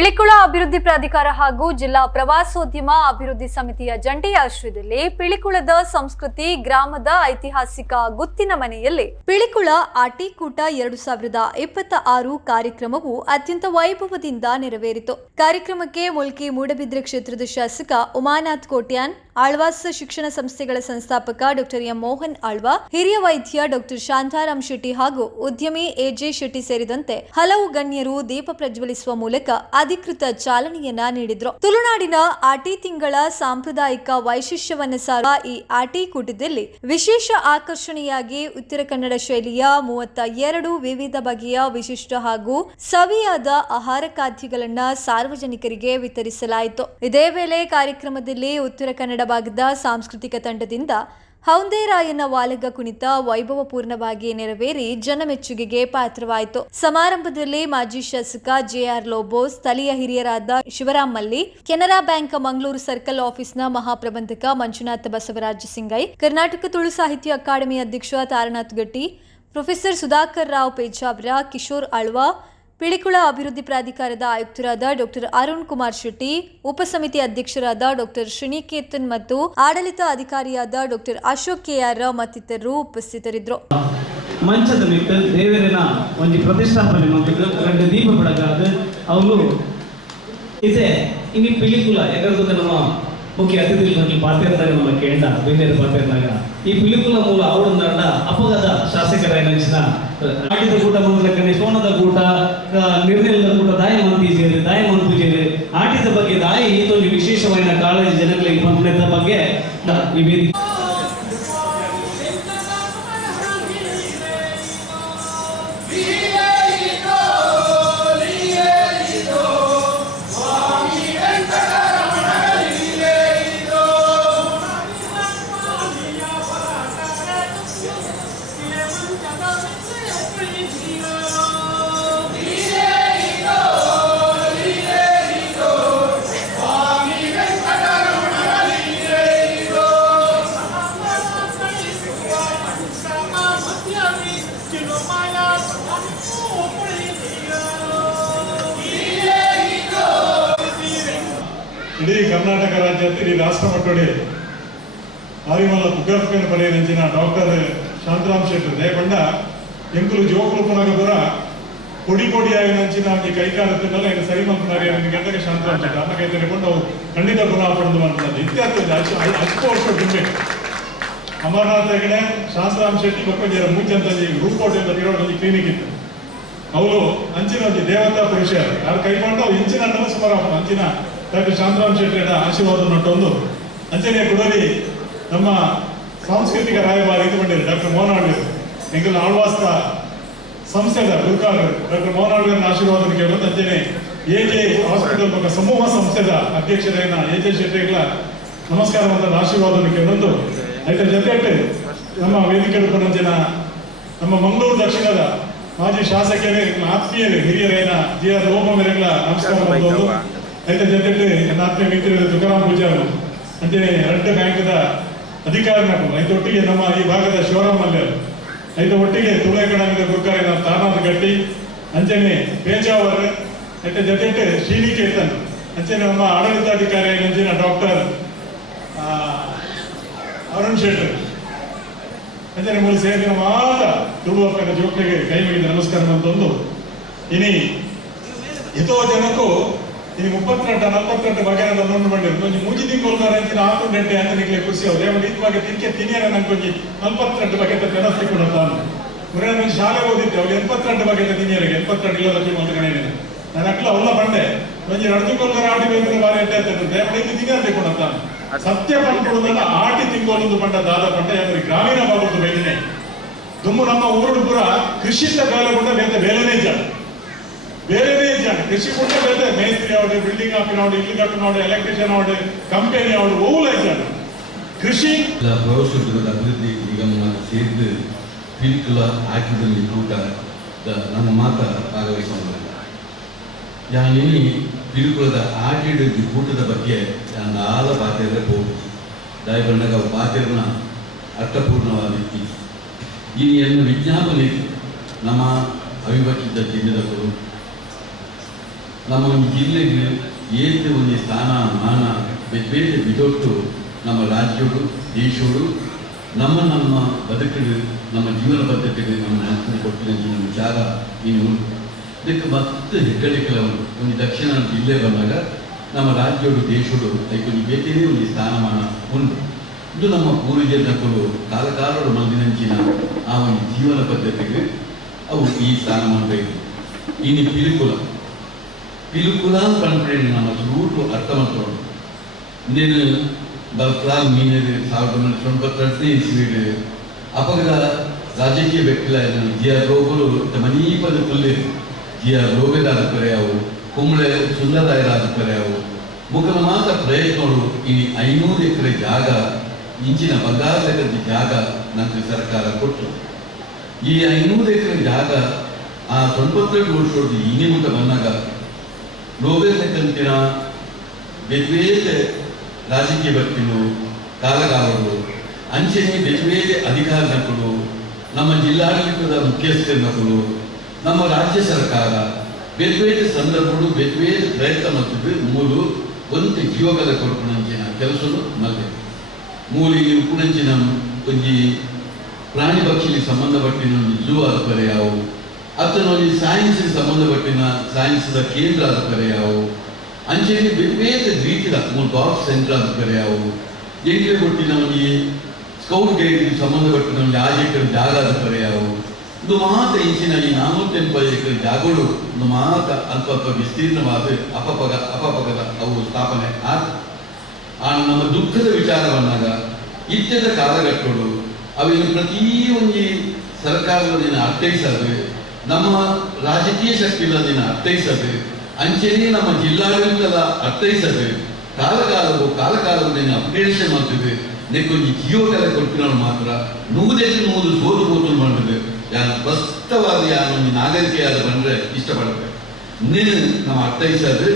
ಪಿಳಿಕುಳ ಅಭಿವೃದ್ಧಿ ಪ್ರಾಧಿಕಾರ ಹಾಗೂ ಜಿಲ್ಲಾ ಪ್ರವಾಸೋದ್ಯಮ ಅಭಿವೃದ್ಧಿ ಸಮಿತಿಯ ಜಂಟಿ ಆಶ್ರಯದಲ್ಲಿ ಪಿಳಿಕುಳದ ಸಂಸ್ಕೃತಿ ಗ್ರಾಮದ ಐತಿಹಾಸಿಕ ಗುತ್ತಿನ ಮನೆಯಲ್ಲಿ ಪಿಳಿಕುಳ ಆಟಿಕೂಟ 2026 ಕಾರ್ಯಕ್ರಮವು ಅತ್ಯಂತ ವೈಭವದಿಂದ ನೆರವೇರಿತು. ಕಾರ್ಯಕ್ರಮಕ್ಕೆ ಮುಲ್ಕಿ ಮೂಡಬಿದ್ರೆ ಕ್ಷೇತ್ರದ ಶಾಸಕ ಉಮಾನಾಥ್ ಕೋಟ್ಯಾನ್, ಆಳ್ವಾಸ್ ಶಿಕ್ಷಣ ಸಂಸ್ಥೆಗಳ ಸಂಸ್ಥಾಪಕ ಡಾಕ್ಟರ್ ಎಂ ಮೋಹನ್ ಆಳ್ವಾ, ಹಿರಿಯ ವೈದ್ಯ ಡಾಕ್ಟರ್ ಶಾಂತಾರಾಮ್ ಶೆಟ್ಟಿ ಹಾಗೂ ಉದ್ಯಮಿ ಎಜೆ ಶೆಟ್ಟಿ ಸೇರಿದಂತೆ ಹಲವು ಗಣ್ಯರು ದೀಪ ಪ್ರಜ್ವಲಿಸುವ ಮೂಲಕ ಅಧಿಕೃತ ಚಾಲನೆಯನ್ನ ನೀಡಿದ್ರು. ತುಳುನಾಡಿನ ಆಟಿ ತಿಂಗಳ ಸಾಂಪ್ರದಾಯಿಕ ವೈಶಿಷ್ಟ್ಯವನ್ನ ಸಾರುವ ಈ ಆಟಿ ಕೂಟದಲ್ಲಿ ವಿಶೇಷ ಆಕರ್ಷಣೆಯಾಗಿ ಉತ್ತರ ಕನ್ನಡ ಶೈಲಿಯ 32 ವಿವಿಧ ಬಗೆಯ ವಿಶಿಷ್ಟ ಹಾಗೂ ಸವಿಯಾದ ಆಹಾರ ಖಾದ್ಯಗಳನ್ನ ಸಾರ್ವಜನಿಕರಿಗೆ ವಿತರಿಸಲಾಯಿತು. ಇದೇ ವೇಳೆ ಕಾರ್ಯಕ್ರಮದಲ್ಲಿ ಉತ್ತರ ಕನ್ನಡ ಭಾಗದ ಸಾಂಸ್ಕೃತಿಕ ತಂಡದಿಂದ ಹೌಂದೇರಾಯನ ವಾಲಗ ಕುಣಿತ ವೈಭವಪೂರ್ಣವಾಗಿ ನೆರವೇರಿ ಜನಮೆಚ್ಚುಗೆಗೆ ಪಾತ್ರವಾಯಿತು. ಸಮಾರಂಭದಲ್ಲಿ ಮಾಜಿ ಶಾಸಕ ಜೆಆರ್ ಲೋಬೋ, ಸ್ಥಳೀಯ ಹಿರಿಯರಾದ ಶಿವರಾಮ್ ಮಲ್ಲಿ, ಕೆನರಾ ಬ್ಯಾಂಕ್ ಮಂಗಳೂರು ಸರ್ಕಲ್ ಆಫೀಸ್ನ ಮಹಾಪ್ರಬಂಧಕ ಮಂಜುನಾಥ ಬಸವರಾಜ ಸಿಂಗೈ, ಕರ್ನಾಟಕ ತುಳು ಸಾಹಿತ್ಯ ಅಕಾಡೆಮಿ ಅಧ್ಯಕ್ಷ ತಾರನಾಥ್ ಗಟ್ಟಿ, ಪ್ರೊಫೆಸರ್ ಸುಧಾಕರ್ ರಾವ್ ಪೇಜಾಬ್ರ, ಕಿಶೋರ್ ಆಳ್ವಾ, ಪಿಳಿಕುಳ ಅಭಿವೃದ್ಧಿ ಪ್ರಾಧಿಕಾರದ ಆಯುಕ್ತರಾದ ಡಾಕ್ಟರ್ ಅರುಣ್ ಕುಮಾರ್ ಶೆಟ್ಟಿ, ಉಪಸಮಿತಿ ಅಧ್ಯಕ್ಷರಾದ ಡಾಕ್ಟರ್ ಶ್ರೀನಿಕೇತನ್ ಮತ್ತು ಆಡಳಿತ ಅಧಿಕಾರಿಯಾದ ಡಾಕ್ಟರ್ ಅಶೋಕ್ ಕೆಆರ್ ಮತ್ತಿತರರು ಉಪಸ್ಥಿತರಿದ್ದರು. ಮಂಚದ ಮೇಲೆ ದೇವರಿನ ಒಂದು ಪ್ರತಿಷ್ಠಾಪನೆ ಮಾಡಿದ್ದು ಎರಡು ದೀಪ ಬೆಳಗಾದ ಅವರು ಇದೆ. ಇನ್ನು ಪಿಳಿಕುಳ ಯಾಕಂದ್ರೆ ನಮ್ಮ ಮುಖ್ಯ ಅತಿಥಿಗಳು ಪಾತ್ರದಾಗ ನಮ್ಮ ಕೇಂದ್ರ ಬೇರೆ ಪಾತ್ರದಾಗ ಈ ಪಿಳಿಕುಳ ಮೂಲ ಅವರನ್ನ ಅಪಗದ ಶಾಸಕರ ನೆನೆಸಿನ ಆಟಿದ ಕೂಟ ಮುಂದೆ ಸೋನದ ಕೂಟ, ನಿರ್ಣಯದ ಕೂಟ, ದಾಯಮನ್ ಪೂಜೆ ಆಟಿದ ಬಗ್ಗೆ ದಾಯಿ ಇದೊಂದು ವಿಶೇಷವಾದ ಕಾಳಜಿ ಜನಗಳಿಗೆ ಪಂಪಣದ ಬಗ್ಗೆ ಈ ವೇದಿಕೆ ಇಡೀ ಕರ್ನಾಟಕ ರಾಜ್ಯ ಇಡೀ ರಾಷ್ಟ್ರ ಮಟ್ಟೊಡೆ ಆರಿಮಲ್ಲ ಪುಗ್ಗರ್ಪೇನ ಪಡೆಯಂಚಿನ ಡಾಕ್ಟರ್ ಶಾಂತಾರಾಮ್ ಶೆಟ್ಟಿ ದಯಪಂಡ ಎಂಕುಲು ಜೋಕುಲು ಪುನಗದರ ಕೊಡಿ ಕೊಡಿಯಾಗಿ ನಂಚಿನ ಈ ಕೈಕಾಲತ್ತಿನಲ್ಲ ಇನ್ನು ಸರಿ ಮಂತ್ರಿ ಗಂಟೆಗೆ ಶಾಂತಾರಾಮ್ ಶೆಟ್ಟಿ ಅನ್ನ ಕೈ ತೆರೆಕೊಂಡು ಅವು ಖಂಡಿತ ಗುಣ ಪಡೆದು ಅಂತದ್ದು ಇತ್ಯಾದಿ ಹತ್ತು ವರ್ಷ ತುಂಬೆ ಅಮರನಾಥ್ ಹೆಗಡೆ ಶಾಂತಾರಾಮ್ ಶೆಟ್ಟಿ ಮಕ್ಕಳ ಮೂಚಂತ ರೂಪೋಟೆಯಿಂದ ಇರೋದು ಕ್ಲಿನಿಕ್ ಇತ್ತು. ಅವರು ಅಂಚಿನ ದೇವತಾ ಪುರುಷ ಯಾರು ಕೈಗೊಂಡು ಅವು ಇಂಚಿನ ಸುಮಾರು ಅಂಚಿನ ಡಾಕ್ಟರ್ ಶಾಂತಾರಾಮ್ ಶೆಟ್ಟಿಯ ಆಶೀರ್ವಾದ ನಟ್ಟೊಂದು ಅಂಚನೆಯ ಕೊಡಲಿ ನಮ್ಮ ಸಾಂಸ್ಕೃತಿಕ ರಾಯಭಾರಿ ಇಟ್ಟುಕೊಂಡಿದ್ದಾರೆ ಡಾಕ್ಟರ್ ಮೋಹನ್ ಆಳ್ವೇರು ಎಂಕಲ್ ಆಳ್ವಾಸ್ತ ಸಂಸ್ಥೆದ ಗುರುಕಾರ ಡಾಕ್ಟರ್ ಮೋಹನ್ ಆಳ್ವೇರನ ಆಶೀರ್ವಾದ ಕೇಳೋದು ಅಂಚನೆ ಎಜೆ ಹಾಸ್ಪಿಟಲ್ ಬಗ್ಗೆ ಸಮೂಹ ಸಂಸ್ಥೆದ ಅಧ್ಯಕ್ಷರೇನ ಎಜೆ ಶೆಟ್ಟಿಗಳ ನಮಸ್ಕಾರವಾದ ಆಶೀರ್ವಾದ ಕೇಳೊಂದು ಅದರ ಜೊತೆ ನಮ್ಮ ವೇದಿಕೆ ಜನ ನಮ್ಮ ಮಂಗಳೂರು ದಕ್ಷಿಣದ ಮಾಜಿ ಶಾಸಕರೇ ಆತ್ಮೀಯರೇ ಹಿರಿಯರೇನ ಜಿ.ಆರ್. ಲೋಬೋ ಮೇರೆಗಳ ನಮಸ್ಕಾರ ಮಾಡೋದು ಅದರ ಜೊತೆ ನನ್ನ ಆತ್ಮೀಯ ಮಿತ್ರರು ತುಕಾರಾಮ್ ಪೂಜಾರು ಅಂಚನೆ ಎರಡು ಬ್ಯಾಂಕ್ದ ಅಧಿಕಾರಿಗಳು ಇದೊಟ್ಟಿಗೆ ನಮ್ಮ ಈ ಭಾಗದ ಶಿವರಾಮ್ ಮಲ್ಯರು ಐದು ಒಟ್ಟಿಗೆ ತುಳು ಎಕಡಮಿದ ಗುರುಕಾರಿನ ತಾರನಾಥ್ ಗಟ್ಟಿ ಅಂಚನೆ ಪೇಜಾವರ್ ಅದರ ಜೊತೆ ಶ್ರೀನಿಕೇತನ್ ಅಂಚನೆ ನಮ್ಮ ಆಡಳಿತಾಧಿಕಾರಿ ಅಂಚಿನ ಡಾಕ್ಟರ್ ಅರುಣ್ ಶೆಟ್ಟಿ ಅಂಚನೆ ಮೂಲ ಸೇರಿನ ಮಾತ್ರ ತುಳುವಪ್ಪನ ಜೋಕ್ಲಿಗೆ ಕೈ ಮುಗಿದ ನಮಸ್ಕಾರ ಅಂತಂದು ಇನಿ ಎಷ್ಟೋ ಜನಕ್ಕೂ ಇನ್ನು 32 ಬಗೆಯ ನೋಡು ಮಾಡಿದ್ರು ಕೊಂಚ ಮೂಜಿ ತಿಂಗಳು ಅಂಚಿನ 6 ಗಂಟೆ ಅಂತ ಖುಷಿ ಅವ್ರು ಏಮಂటే ಈ ಬಗ್ಗೆ ತಿನ್ನಿಯಾರ ನಂಗೆ ಕೊಂಚ 42 ಬಗೆಯ ಜನಸ್ತಿ ಕೊಡುತ್ತಾನು ಮುರೇ ನಾನು ಶಾಲೆ ಓದಿದ್ದೆ ಅವ್ರು 82 ಬಗೆಯ ತಿನ್ನಿಯರಿಗೆ 82 ಇಲ್ಲದಕ್ಕೆ ಒಂದು ಕಡೆ ನಾನು ಅಕ್ಲ ಅವಲ್ಲ ಬಂಡೆ ಕೊಂಚ ನಡ್ದುಕೊಳ್ತಾರೆ ಆಟಿ ಬೇರೆ ಬಾರಿ ಅಂತ ಹೇಳ್ತಾರೆ ಏಮಂటే ತಿನ್ನಿಯಾರಕ್ಕೆ ಕೊಡುತ್ತಾನು ಸತ್ಯ ಪಂಡ್ಕೊಡುದನ್ನ ಆಟಿ ತಿಂಗೋಲೊಂದು ಪಂಡ ದಾದ ಪಂಡ ಯಾವ್ದು ಗ್ರಾಮೀಣ ಭಾಗದ ಬೇಲೆನೆ ದುಮ್ಮು ನಮ್ಮ ಊರು ಪುರ ಕೃಷಿತ ಬೇಲೆ ಕೊಂಡ ಬೇಲೆನೇ ಜಾಣ ಕೃಷಿ ಕೊಂಡ ಬೇಲೆ ಮೇಸ್ತ್ರಿ ಅವಡು ಬಿಲ್ಡಿಂಗ್ ಹಾಕಿನವಡು ಇಲ್ಲಿ ಕಟ್ಟಿನವಡು ಎಲೆಕ್ಟ್ರಿಷಿಯನ್ ಅವಡು ಕಂಪನಿ ಅವಡು ಓಲ ಜಾಣ ಕೃಷಿ ಪ್ರವಾಸೋದ್ಯಮದ ಅಭಿವೃದ್ಧಿ ನಿಗಮ ಸೇರಿದು ಪಿಳಿಕುಳ ಆಟದಲ್ಲಿ ಕೂಟ ನನ್ನ ಮಾತ ಭಾಗವಹಿಸಿಕೊಂಡ ಯಾನಿ ಪಿಳಿಕುಳದ ಆಟಿದ ಕೂಟದ ಬಗ್ಗೆ ನಾಲ ಪಾತ್ರೆ ಹೋಗಿ ದಯ ಬಂದಾಗ ಪಾತ್ರನ ಅರ್ಥಪೂರ್ಣವಾದ ಈ ವಿಜ್ಞಾಪನೆ ನಮ್ಮ ಅವಿಭಜಿತ ಜಿಲ್ಲೆಗಳು ನಮ್ಮ ಒಂದು ಜಿಲ್ಲೆಗೆ ಏತ ಒಂದು ಸ್ಥಾನ ಮಾನ ಬೇರೆ ಬಿದೊಟ್ಟು ನಮ್ಮ ರಾಜ್ಯಗಳು ದೇಶಗಳು ನಮ್ಮ ಬದುಕಿಗೆ ನಮ್ಮ ಜೀವನ ಪದ್ಧತಿಗೆ ನಮ್ಮ ಮಹತ್ವ ಕೊಟ್ಟಿದ್ದ ವಿಚಾರ ಇನ್ನು ಇದಕ್ಕೆ ಮತ್ತೆ ಹೆಗ್ಗಳಿಕೆ ಒಂದು ದಕ್ಷಿಣ ಜಿಲ್ಲೆ ಬಂದಾಗ ನಮ್ಮ ರಾಜ್ಯಗಳು ದೇಶಗಳು ಅದಕ್ಕೆ ಬೇಕೇ ಒಂದು ಸ್ಥಾನಮಾನ ಉಂಟು. ಇದು ನಮ್ಮ ಪೂರ್ವಜರು ಕಾಲಕಾಲರು ಮಂದಿನಂಚಿನ ಆ ಒಂದು ಜೀವನ ಪದ್ಧತಿಗೆ ಅವು ಈ ಸ್ಥಾನಮಾನ ಬೇಕು. ಇನ್ನು ಪಿಲುಕುಲ ಪಂಪಣೆ ನಮ್ಮ ರೂಟು ಅರ್ಥ ಮಾಡ್ಕೊಂಡು ಇಂದೇನು ಬಲ್ಕ್ಲಾಲ್ ಮೀನರು 1998 ಇಸ್ವಿಗೆ ಅಪಗದ ರಾಜಕೀಯ ವ್ಯಕ್ತಿಲ ಜಿಯ ರೋಗರು ಮನೀಪದ ಕೊಲ್ಲಿರು ಜಿಯ ರೋಗದಾದ ಕರೆಯಾವು ಕುಂಬಳೆ ಸುಂದರದಾಯರಾದ ಕರೆಯಾವು ಮುಖದ ಮಾತ್ರ ಪ್ರಯತ್ನಗಳು ಈ 500 ಎಕರೆ ಜಾಗ ಇಂಚಿನ ಬಂಗಾರದ ಜಾಗ ನಮಗೆ ಸರ್ಕಾರ ಕೊಟ್ಟು ಈ 500 ಎಕರೆ ಜಾಗ ಆ 92 ವರ್ಷದ ಇನಿ ಮುಟ ಬಂದಾಗ ರೋಗದಂತಿನ ಬೇರೆ ರಾಜಕೀಯ ವ್ಯಕ್ತಿಗಳು ಕಾಲಗಾರರು ಅಂಚೆನೆ ಬೇರೆ ಅಧಿಕಾರಿಗಳು ನಮ್ಮ ಜಿಲ್ಲಾಡಳಿತದ ಮುಖ್ಯಸ್ಥರು ನಮ್ಮ ರಾಜ್ಯ ಸರ್ಕಾರ ಬೇರೆ ಸಂದರ್ಭಗಳು ಬೇರೆ ಪ್ರಯತ್ನ ಮಾಡ್ತಿದ್ವಿ ಮೂಲು ಒಂದು ಜೀವಕದ ಕೊಡುಪುಣಂಚಿನ ಕೆಲಸಗಳು ಮಲ್ಲೆ ಮೂಲಿಗೆ ಉಪುಣಂಚಿನ ಒಂದು ಪ್ರಾಣಿ ಪಕ್ಷಿಗೆ ಸಂಬಂಧಪಟ್ಟಿನ ಒಂದು ಝೂ ಆದ ಕರೆಯಾವು ಅಥವಾ ಸೈನ್ಸ್ಗೆ ಸಂಬಂಧಪಟ್ಟಿನ ಸೈನ್ಸ್ದ ಕೇಂದ್ರ ಆದ ಕರೆಯಾವು ಅಂಚೆಗೆ ಬೇರೆ ರೀತಿಯ ಡಾಗ್ ಸೆಂಟರ್ ಆದ ಕರೆಯಾವು ಎಂಟ್ರೆ ಕೊಟ್ಟಿನ ಒಂದು ಸ್ಕೌಟ್ ಗೈಡ್ಗೆ ಸಂಬಂಧಪಟ್ಟಿನ ಒಂದು 5 ಎಕರೆ ಜಾಗ ಆದ ಕರೆಯಾವು ಇದು ಮಾತ್ರ ಇಂಚಿನ ಈ 480 ಎಕರೆ ಜಾಗಗಳು ಒಂದು ಮಾತ್ರ ಅಲ್ಪ ವಿಸ್ತೀರ್ಣವಾದ ಅಪಪಗದ ಅವು ಸ್ಥಾಪನೆ ಆ ನಮ್ಮ ದುಃಖದ ವಿಚಾರ ಬಂದಾಗ ಇತ್ಯದ ಕಾಲಘಟ್ಟಗಳು ಅವೇನು ಪ್ರತಿಯೊಂದು ಸರ್ಕಾರದಿಂದ ಅರ್ಥೈಸದೆ ನಮ್ಮ ರಾಜಕೀಯ ಶಕ್ತಿ ಇಲ್ಲದಿನ ಅರ್ಥೈಸದೆ ಅಂಚೆನೇ ನಮ್ಮ ಜಿಲ್ಲಾಡಳಿತದ ಅರ್ಥೈಸದೆ ಕಾಲಕಾಲದಿಂದ ಅಪ್ಡೇಷನ್ ಮಾಡ್ತಿದ್ದೆ ನೆಕ್ಕೊಂದು ಜಿಯೋಗಳ ಕೊಟ್ಟಿರೋರು ಮಾತ್ರ 100 ಸೋಲು ಗೋತು ಮಾಡಿದೆ ಯಾರು ಸ್ಪಷ್ಟವಾದ ಯಾರು ನಾಗರಿಕೆಯಾದ ಬಂದರೆ ಇಷ್ಟಪಡ್ತಾರೆ ಇನ್ನೇನು ನಮ್ಮ ಅರ್ಥೈಸದೆ